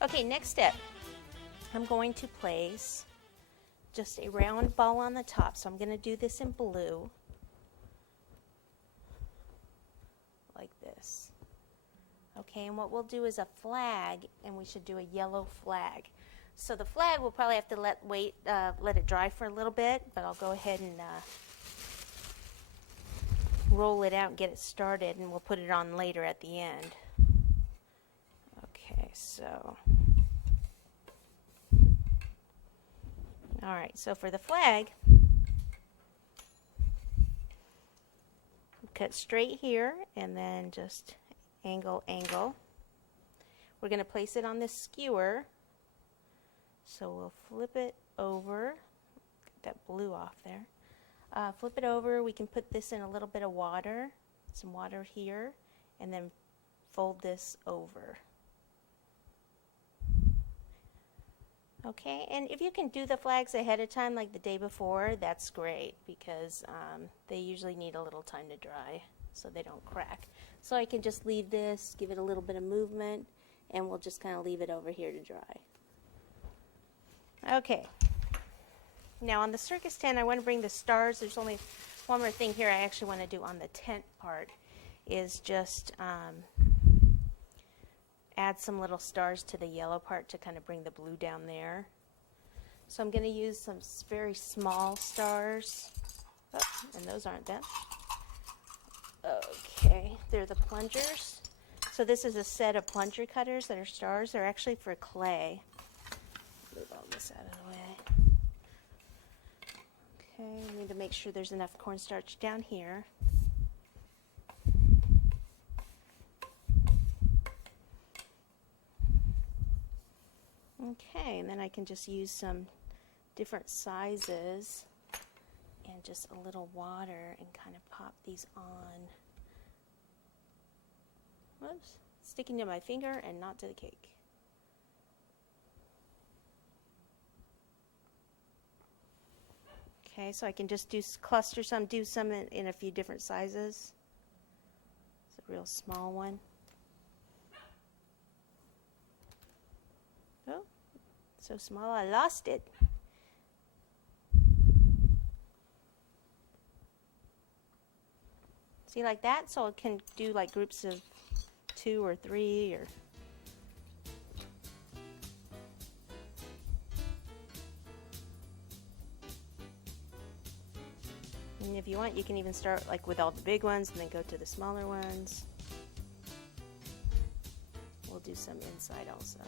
Okay, next step. I'm going to place just a round ball on the top. So I'm going to do this in blue. Like this. Okay, and what we'll do is a flag, and we should do a yellow flag. So the flag we'll probably have to let it dry for a little bit, but I'll go ahead and roll it out and get it started, and we'll put it on later at the end. Okay, so all right, so for the flag, cut straight here and then just angle. We're going to place it on this skewer, so we'll flip it over. Get that blue off there. Flip it over. We can put this in a little bit of water, some water here, and then fold this over. Okay, and if you can do the flags ahead of time, like the day before, that's great, because they usually need a little time to dry so they don't crack. So I can just leave this, give it a little bit of movement, and we'll just kind of leave it over here to dry. Okay. Now on the circus tent, I want to bring the stars. There's only one more thing here I actually want to do on the tent part, is just add some little stars to the yellow part to kind of bring the blue down there. So I'm going to use some very small stars. Oh, and those aren't them. Okay, they're the plungers. So this is a set of plunger cutters that are stars. They're actually for clay. Move all this out of the way. Okay, we need to make sure there's enough cornstarch down here. Okay, and then I can just use some different sizes and just a little water and kind of pop these on. Whoops, sticking to my finger and not to the cake. Okay, so I can just cluster some, do some in a few different sizes. It's a real small one. Oh, so small I lost it. See, like that? So it can do like groups of 2 or 3 or... And if you want, you can even start like with all the big ones and then go to the smaller ones. We'll do some inside also.